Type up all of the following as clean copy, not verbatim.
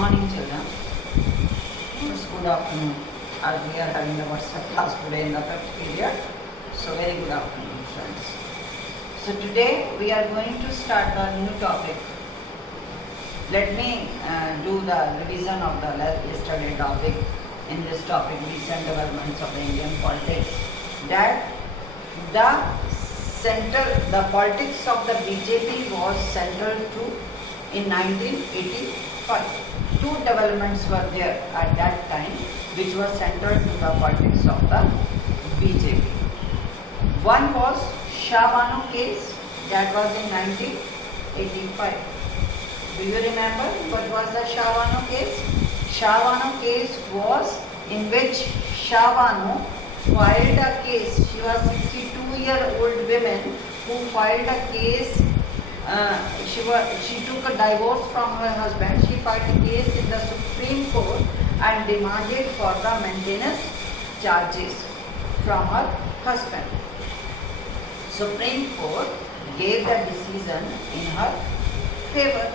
morning, children. It's good afternoon. As we are having the WhatsApp class today in the fifth period. So very good afternoon, friends. So today we are going to start the new topic. Let me do the revision of the yesterday topic. In this topic, recent developments of the Indian politics. That the politics of the BJP was central to in 1985. Two developments were there at that time which were central to the politics of the BJP. One was Shah Bano case, that was in 1985. Do you remember what was the Shah Bano case? Shah Bano case was in which Shah Bano filed a case. She was 62-year-old woman who filed a case. She took a divorce from her husband. She filed a case in the Supreme Court and demanded for the maintenance charges from her husband. Supreme Court gave the decision in her favor.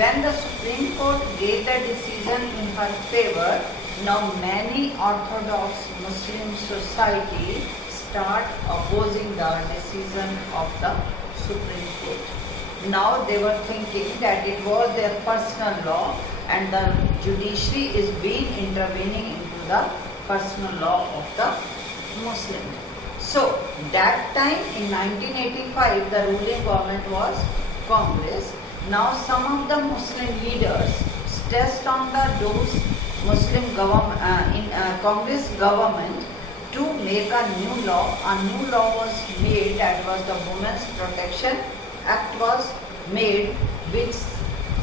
When the Supreme Court gave the decision in her favor, now many Orthodox Muslim society start opposing the decision of the Supreme Court. Now they were thinking that it was their personal law and the judiciary is being intervening into the personal law of the Muslim. So that time in 1985 the ruling government was Congress. Now some of the Muslim leaders stressed on those Muslim Congress government to make a new law. A new law was made, that was the Women's Protection Act was made, which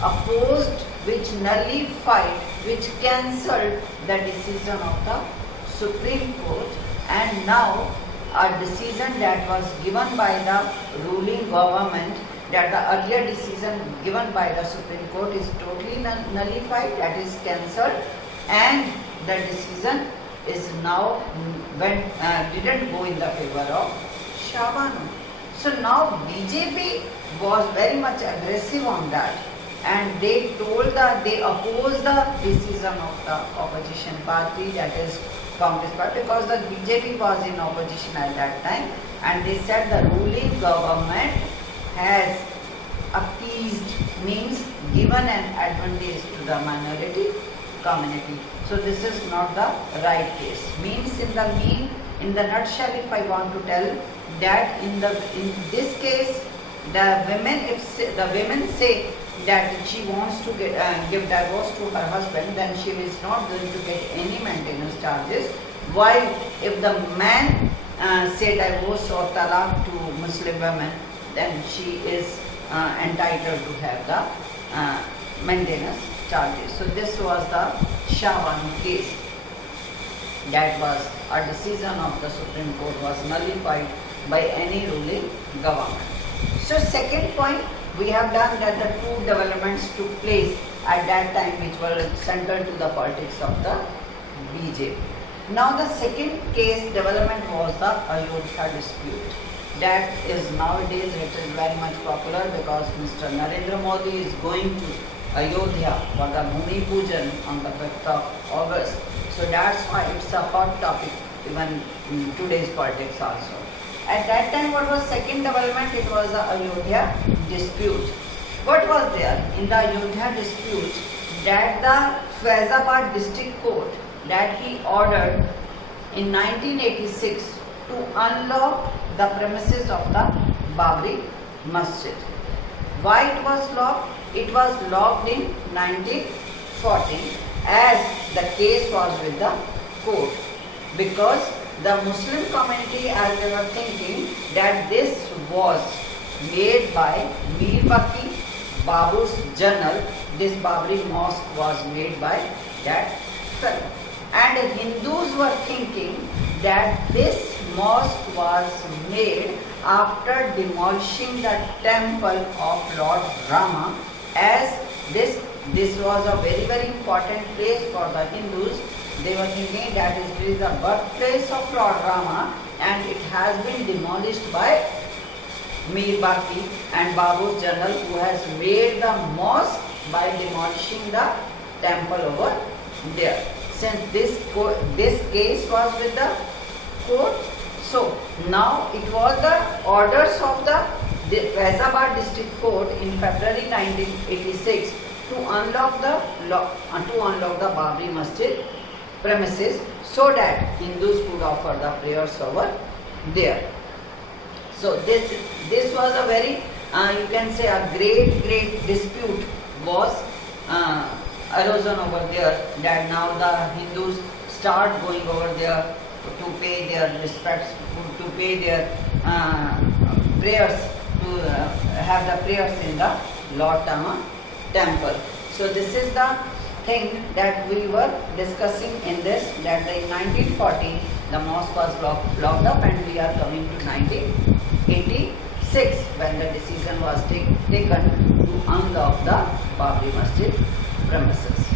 opposed, which nullified, which cancelled the decision of the Supreme Court, and now a decision that was given by the ruling government, that the earlier decision given by the Supreme Court is totally nullified, that is cancelled, and the decision is now didn't go in the favor of Shah Bano. So now BJP was very much aggressive on that, and they opposed the decision of the opposition party, that is Congress party, because the BJP was in opposition at that time, and they said the ruling government has appeased, means given an advantage to the minority community. So this is not the right case. Means in the nutshell, if I want to tell that in this case, the women say that she wants to give divorce to her husband, then she is not going to get any maintenance charges. While if the man say divorce or talaq to Muslim women, then she is entitled to have the maintenance charges. So this was the Shah Bano case. That was a decision of the Supreme Court was nullified by any ruling government. So second point, we have done that the two developments took place at that time which were central to the politics of the BJP. Now the second case development was the Ayodhya dispute. That is nowadays it is very much popular because Mr. Narendra Modi is going to Ayodhya for the Bhumi Pujan on the 5th of August. So that's why it's a hot topic even in today's politics also. At that time, what was second development? It was the Ayodhya dispute. What was there in the Ayodhya dispute? That the Faizabad district court that he ordered in 1986 to unlock the premises of the Babri Masjid. Why it was locked? It was locked in 1940 as the case was with the court, because the Muslim community, as they were thinking that this was made by Mir Baki Babu's journal, this Babri mosque was made by that fellow. And Hindus were thinking that this mosque was made after demolishing the temple of Lord Rama, as this was a very, very important place for the Hindus. They were thinking that it is the birthplace of Lord Rama and it has been demolished by Mir Baki and Babu's journal, who has made the mosque by demolishing the temple over there. Since this case was with the court, so now it was the orders of the Faizabad District Court in February 1986 to unlock the Babri Masjid premises so that Hindus could offer the prayers over there. So this was a very you can say a great dispute was arisen over there, that now the Hindus start going over there to pay their respects, to pay their prayers, to have the prayers in the Lord Tama temple. So this is the thing that we were discussing in this, that in 1940 the mosque was blocked up, and we are coming to 1986 when the decision was taken to unlock the Babri Masjid premises.